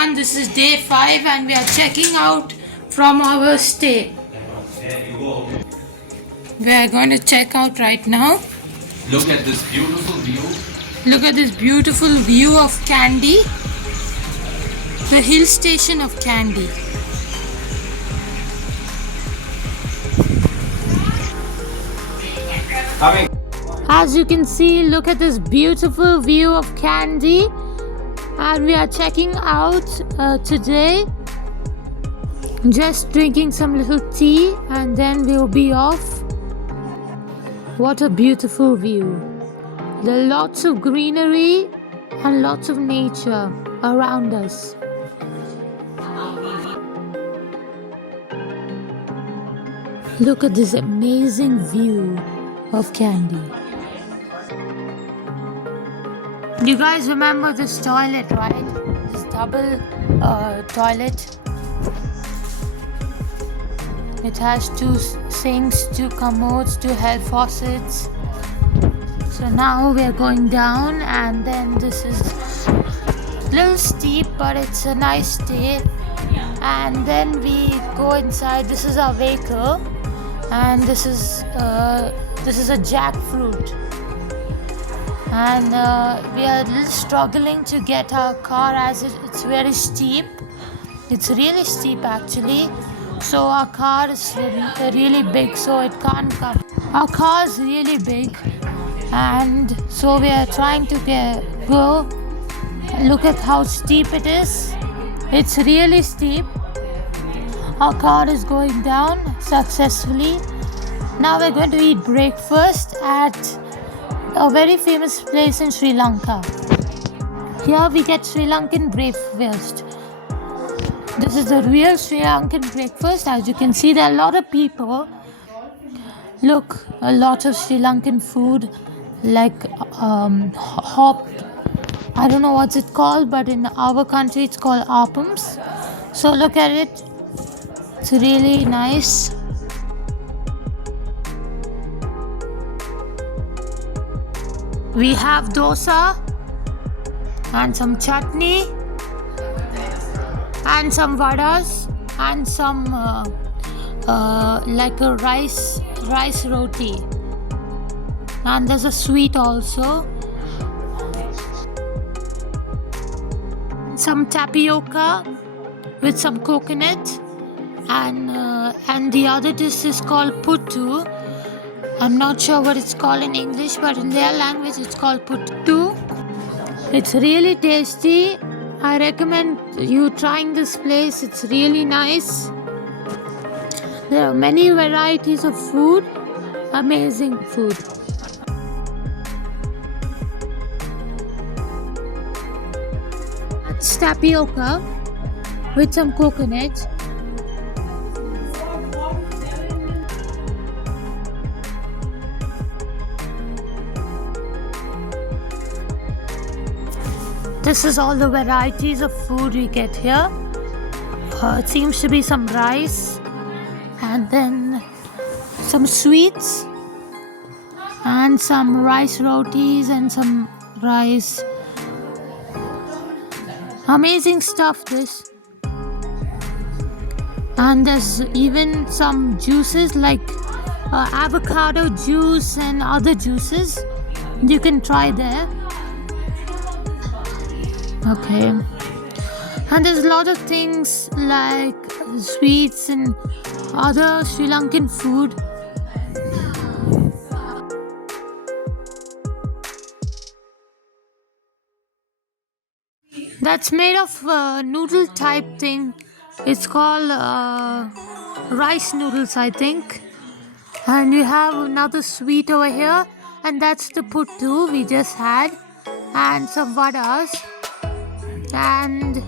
everyone, this is day 5 and we are checking out from our stay. We are going to check out right now. Look at this beautiful view. Look at this beautiful view of Kandy, the hill station of Kandy. As you can see, look at this beautiful view of Kandy, and we are checking out today. Just drinking some little tea and then we'll be off. What a beautiful view. There are lots of greenery and lots of nature around us. Look at this amazing view of Kandy. You guys remember this toilet, right? This double toilet. It has 2 sinks, 2 commodes, 2 head faucets. So now we are going down, and then this is a little steep, but it's a nice day. And then we go inside. This is our vehicle, and this is a jackfruit. And we are a little struggling to get our car as it's very steep. It's really steep actually. So our car is really big, so it can't come. Our car is really big, and so we are trying to go. Look at how steep it is. It's really steep. Our car is going down successfully. Now we're going to eat breakfast at a very famous place in Sri Lanka. Here we get Sri Lankan breakfast. This is the real Sri Lankan breakfast. As you can see, there are a lot of people. Look, a lot of Sri Lankan food like hop. I don't know what's it called, but in our country it's called appams. So look at it. It's really nice. We have dosa and some chutney and some vadas and some like a rice roti, and there's a sweet also, some tapioca with some coconut, and the other dish is called puttu. I'm not sure what it's called in English, but in their language it's called puttu. It's really tasty. I recommend you trying this place. It's really nice. There are many varieties of food. Amazing food. That's tapioca with some coconut. This is all the varieties of food we get here. It seems to be some rice, and then some sweets, and some rice rotis, and some rice. Amazing stuff this. And there's even some juices like avocado juice and other juices. You can try there. Okay, and there's a lot of things like sweets and other Sri Lankan food. That's made of noodle type thing. It's called rice noodles, I think. And we have another sweet over here, and that's the puttu we just had, and some vadas. And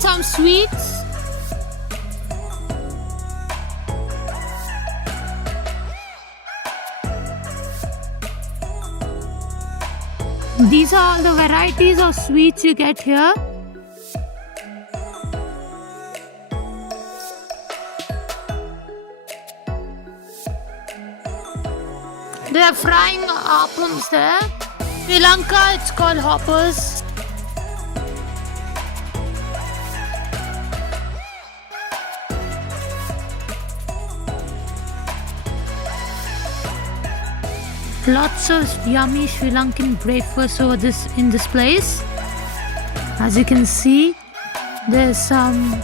some sweets. These are all the varieties of sweets you get here. They are frying appams there. Sri Lanka, it's called hoppers. Lots of yummy Sri Lankan breakfast over in this place. As you can see, there's some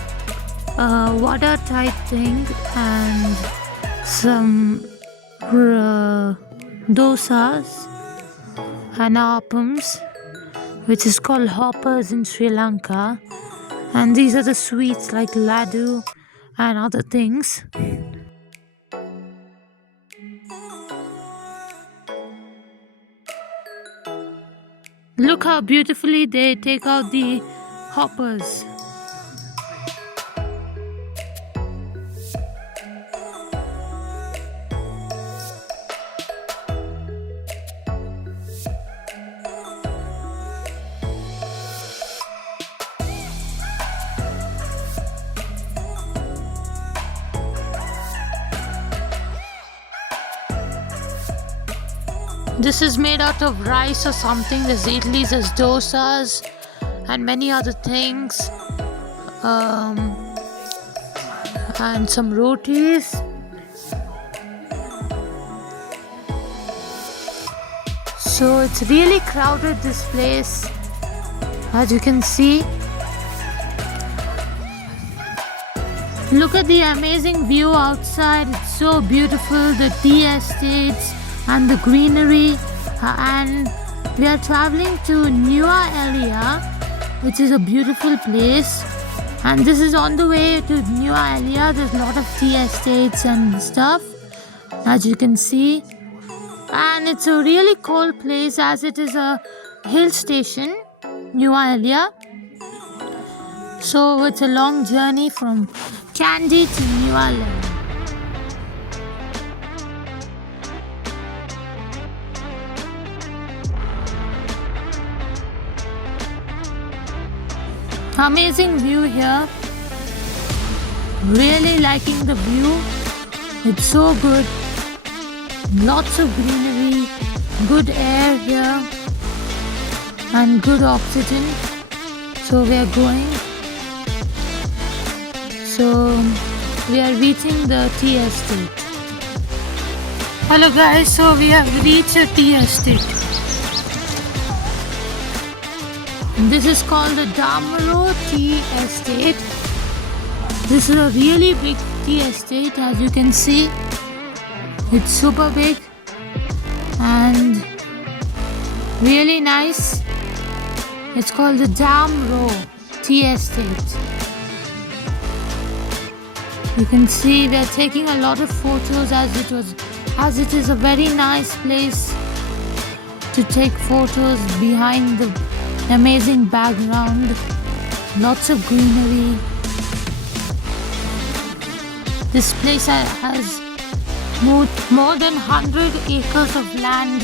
water type thing and some dosas and appams, which is called hoppers in Sri Lanka. And these are the sweets like laddu and other things. Look how beautifully they take out the hoppers. This is made out of rice or something. There's idlis, there's dosas, and many other things. And some rotis. So it's really crowded, this place, as you can see. Look at the amazing view outside. It's so beautiful, the tea estates and the greenery, and we are traveling to Nueva Elia, which is a beautiful place, and this is on the way to Nueva Elia. There's a lot of tea estates and stuff, as you can see, and it's a really cold place as it is a hill station, Nueva Elia. So it's a long journey from Kandy to Nueva Elia. Amazing view here. Really liking the view. It's so good. Lots of greenery, good air here, and good oxygen. So we are going. So we are reaching the tea estate. Hello guys, so we have reached a tea estate. This is called the Damro Tea Estate. This is a really big tea estate, as you can see. It's super big and really nice. It's called the Damro Tea Estate. You can see they're taking a lot of photos as it is a very nice place to take photos behind the amazing background, lots of greenery. This place has more than 100 acres of land.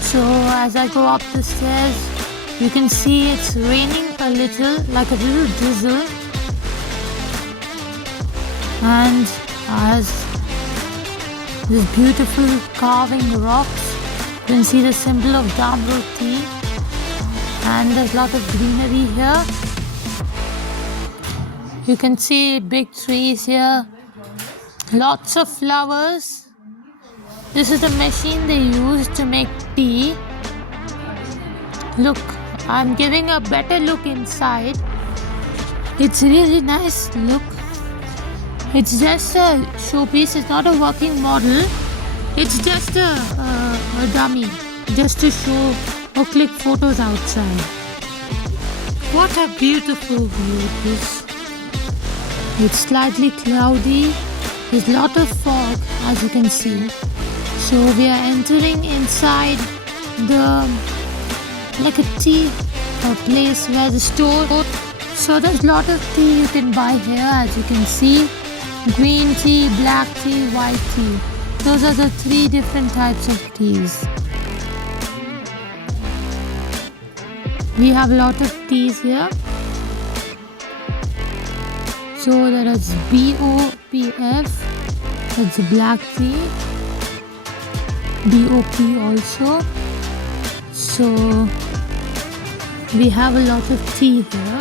So as I go up the stairs, you can see it's raining a little, like a little drizzle, and has this beautiful carving rocks. You can see the symbol of Damro tea, and there's a lot of greenery here. You can see big trees here, lots of flowers. This is the machine they use to make tea. Look, I'm giving a better look inside. It's really nice look. It's just a showpiece, it's not a working model. It's just a dummy, just to show or click photos outside. What a beautiful view it is. It's slightly cloudy. There's a lot of fog, as you can see. So we are entering inside like a tea place where the store. So there's a lot of tea you can buy here, as you can see. Green tea, black tea, white tea. Those are the 3 different types of teas. We have a lot of teas here. So there is BOPF, that's black tea. BOP also. So we have a lot of tea here.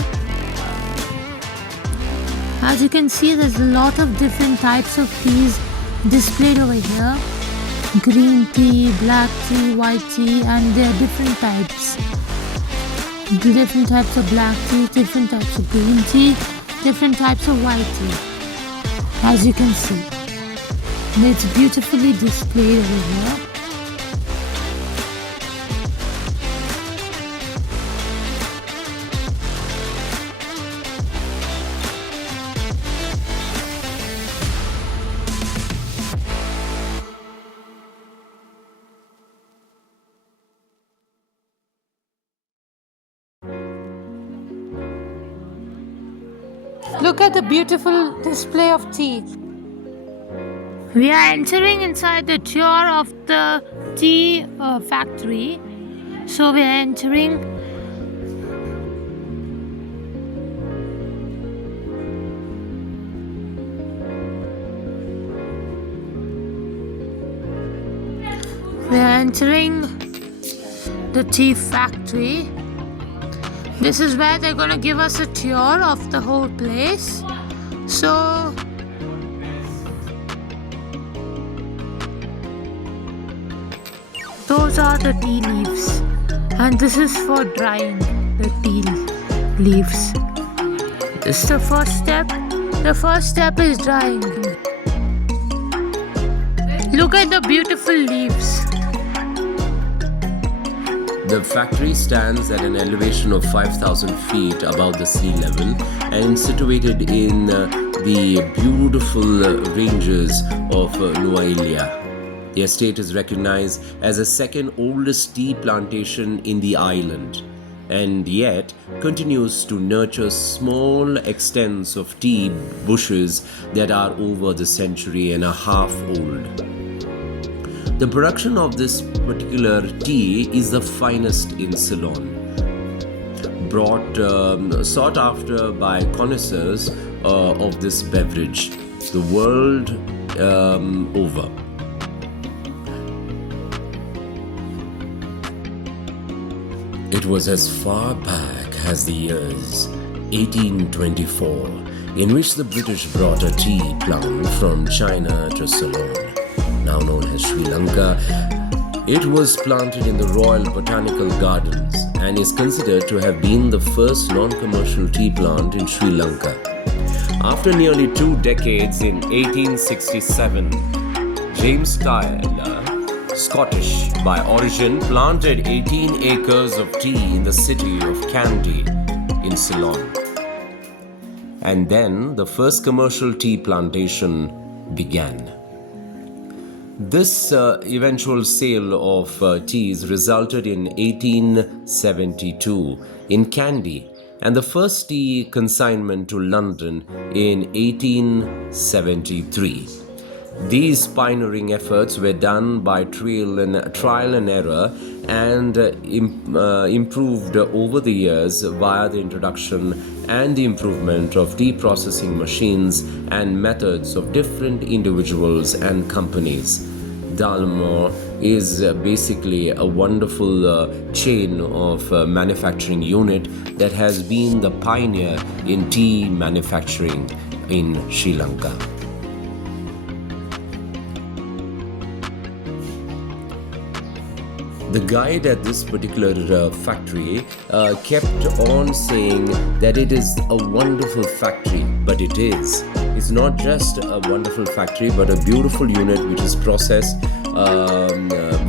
As you can see, there's a lot of different types of teas displayed over here. Green tea, black tea, white tea, and there are different types. Different types of black tea, different types of green tea, different types of white tea. As you can see, and it's beautifully displayed over here. Look at the beautiful display of tea. We are entering inside the tour of the tea factory. So we are entering. We are entering the tea factory. This is where they're gonna give us a tour of the whole place. So those are the tea leaves, and this is for drying the tea leaves. This is the first step. The first step is drying. Look at the beautiful leaves. The factory stands at an elevation of 5,000 feet above the sea level and situated in the beautiful ranges of Nuweilia. The estate is recognized as the second oldest tea plantation in the island, and yet continues to nurture small extents of tea bushes that are over the century and a half old. The production of this particular tea is the finest in Ceylon, sought after by connoisseurs of this beverage the world over. It was as far back as the years 1824 in which the British brought a tea plant from China to Ceylon, now known as Sri Lanka. It was planted in the Royal Botanical Gardens and is considered to have been the first non-commercial tea plant in Sri Lanka. After nearly 2 decades in 1867, James Tyler, Scottish by origin, planted 18 acres of tea in the city of Kandy in Ceylon. And then the first commercial tea plantation began. This eventual sale of teas resulted in 1872 in Kandy, and the first tea consignment to London in 1873. These pioneering efforts were done by trial and error and improved over the years via the introduction and the improvement of tea processing machines and methods of different individuals and companies. Dalmore is basically a wonderful chain of manufacturing unit that has been the pioneer in tea manufacturing in Sri Lanka. The guide at this particular factory kept on saying that it is a wonderful factory, but it is. It's not just a wonderful factory, but a beautiful unit which is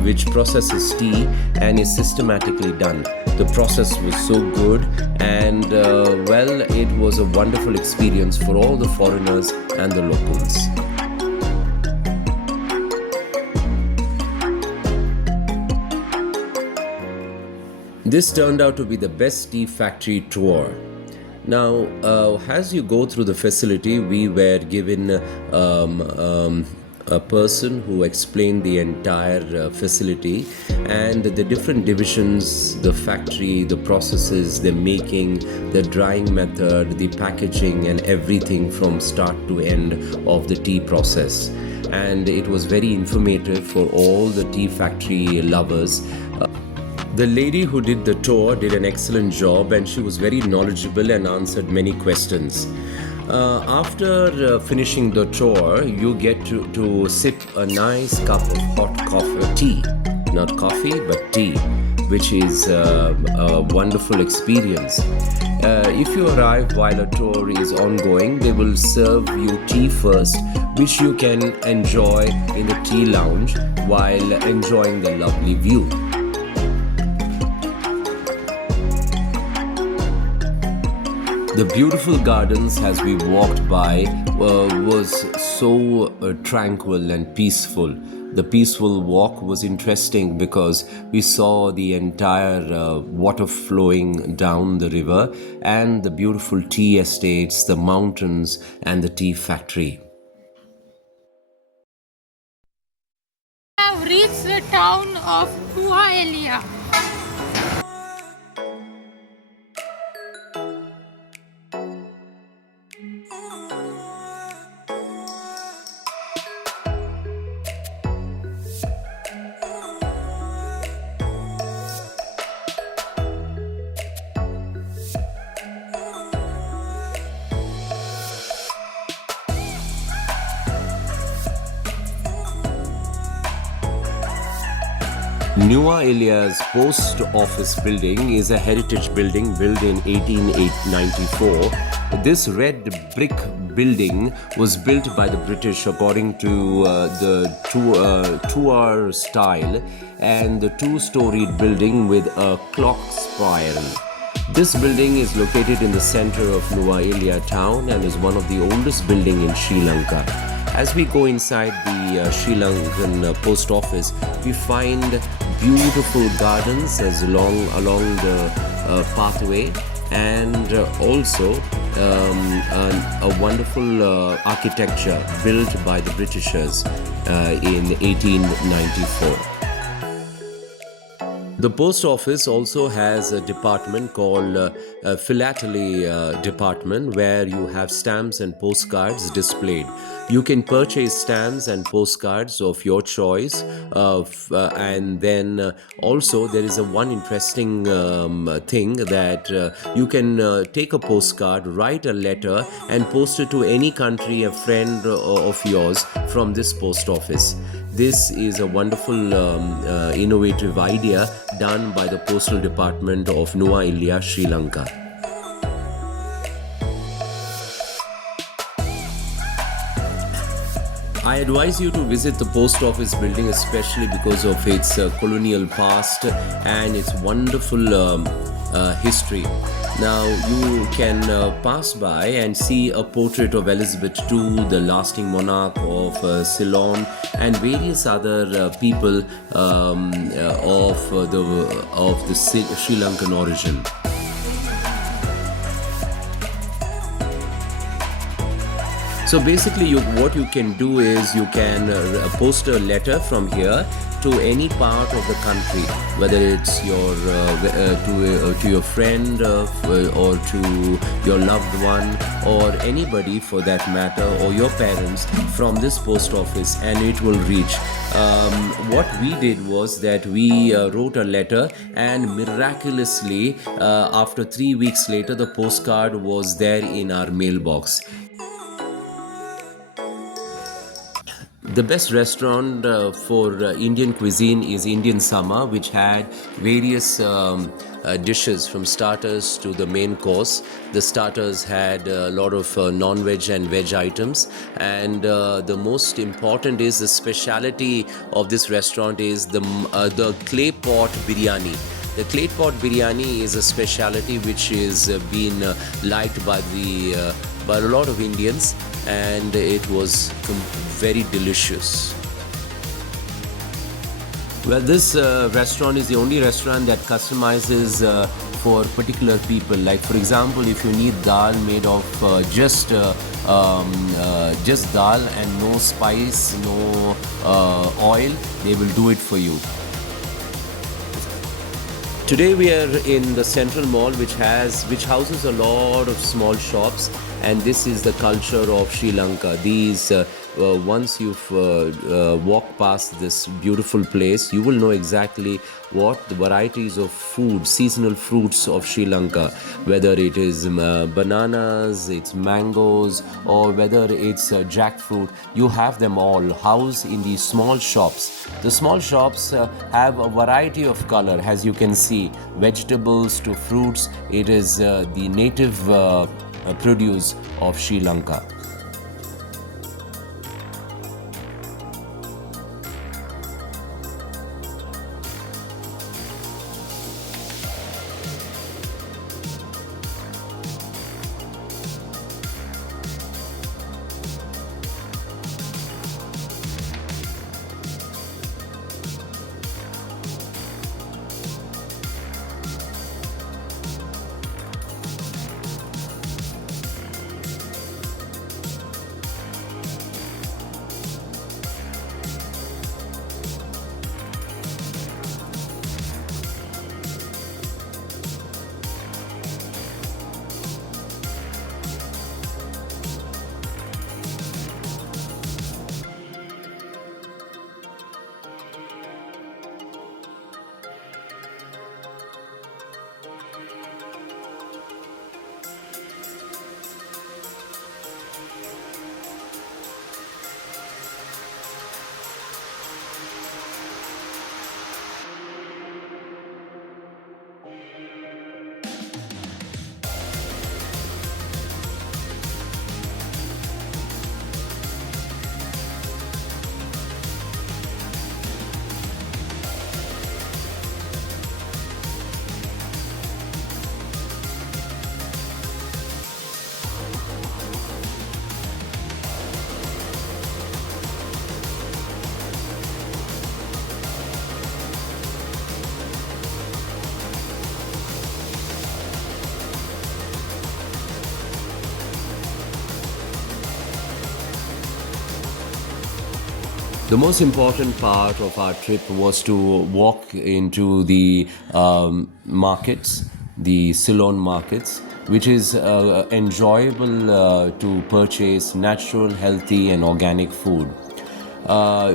which processes tea and is systematically done. The process was so good, and it was a wonderful experience for all the foreigners and the locals. This turned out to be the best tea factory tour. Now, as you go through the facility, we were given a person who explained the entire facility and the different divisions, the factory, the processes, the making, the drying method, the packaging, and everything from start to end of the tea process. and it was very informative for all the tea factory lovers. The lady who did the tour did an excellent job, and she was very knowledgeable and answered many questions. After finishing the tour, you get to sip a nice cup of hot coffee, tea, not coffee but tea, which is a wonderful experience. If you arrive while a tour is ongoing, they will serve you tea first, which you can enjoy in the tea lounge while enjoying the lovely view. The beautiful gardens as we walked by was so tranquil and peaceful. The peaceful walk was interesting because we saw the entire water flowing down the river and the beautiful tea estates, the mountains and the tea factory. We have reached the town of Nueva. Nueva Elia's post office building is a heritage building built in 1894. This red brick building was built by the British according to the Tudor style, and the two-storied building with a clock spiral. This building is located in the center of Nueva Elia town and is one of the oldest buildings in Sri Lanka. As we go inside the Sri Lankan post office, we find beautiful gardens along the pathway, and also a wonderful architecture built by the Britishers in 1894. The post office also has a department called Philately Department, where you have stamps and postcards displayed. You can purchase stamps and postcards of your choice, and then also there is one interesting thing that you can take a postcard, write a letter and post it to any country, a friend of yours from this post office. This is a wonderful innovative idea done by the Postal Department of Nueva Elia, Sri Lanka. I advise you to visit the post office building, especially because of its colonial past and its wonderful history. Now you can pass by and see a portrait of Elizabeth II, the lasting monarch of Ceylon, and various other people of the Sri Lankan origin. So basically what you can do is you can post a letter from here to any part of the country, whether it's your to your friend or to your loved one or anybody for that matter, or your parents, from this post office, and it will reach. What we did was that we wrote a letter, and miraculously after 3 weeks later the postcard was there in our mailbox. The best restaurant for Indian cuisine is Indian Sama, which had various dishes from starters to the main course. The starters had a lot of non-veg and veg items, and the most important is the speciality of this restaurant is the clay pot biryani. The clay pot biryani is a speciality which is been liked by a lot of Indians, and it was very delicious. Well, this restaurant is the only restaurant that customizes for particular people. Like for example, if you need dal made of just dal and no spice, no oil, they will do it for you. Today we are in the Central Mall, which houses a lot of small shops, and this is the culture of Sri Lanka. Once you've walked past this beautiful place, you will know exactly what the varieties of food, seasonal fruits of Sri Lanka, whether it is bananas, it's mangoes, or whether it's jackfruit. You have them all housed in these small shops. The small shops have a variety of color, as you can see, vegetables to fruits. It is the native produce of Sri Lanka. The most important part of our trip was to walk into the markets, the Ceylon markets, which is enjoyable to purchase natural, healthy, and organic food.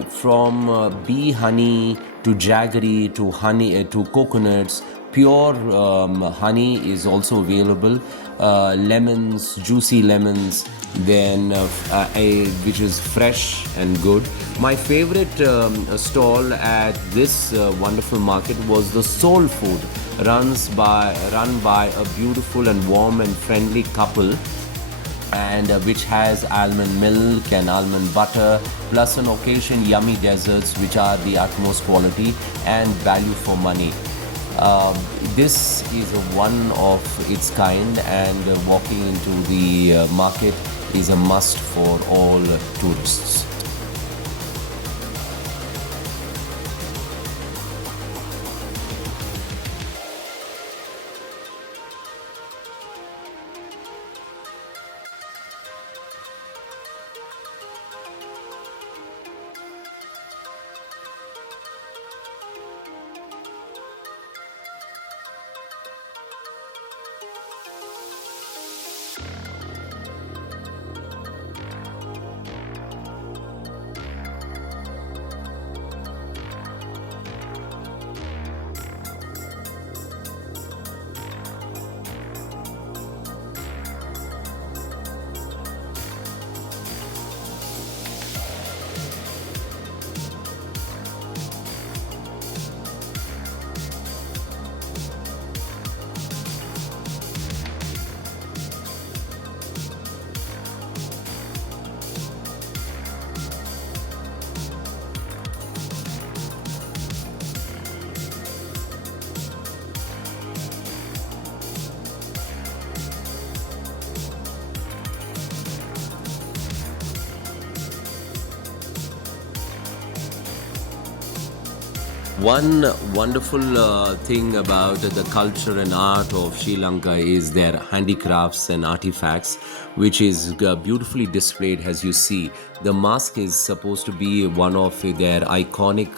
From bee honey to jaggery to honey to coconuts, pure honey is also available. Lemons, juicy lemons, then which is fresh and good. My favorite stall at this wonderful market was the Soul Food, run by a beautiful and warm and friendly couple, and which has almond milk and almond butter, plus on occasion yummy desserts, which are the utmost quality and value for money. This is one of its kind, and walking into the market is a must for all tourists. One wonderful thing about the culture and art of Sri Lanka is their handicrafts and artifacts, which is beautifully displayed as you see. The mask is supposed to be one of their iconic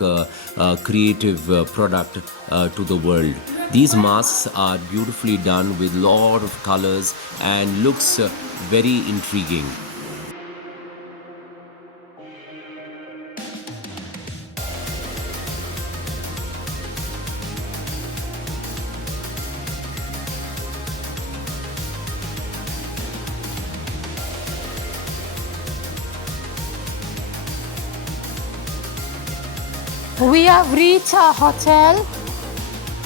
creative product to the world. These masks are beautifully done with lot of colors and looks very intriguing. We have reached our hotel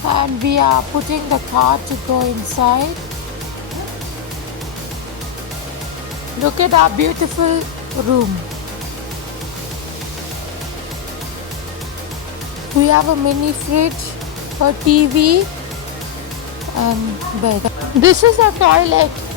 and we are putting the car to go inside. Look at our beautiful room. We have a mini fridge, a TV and bed. This is a toilet.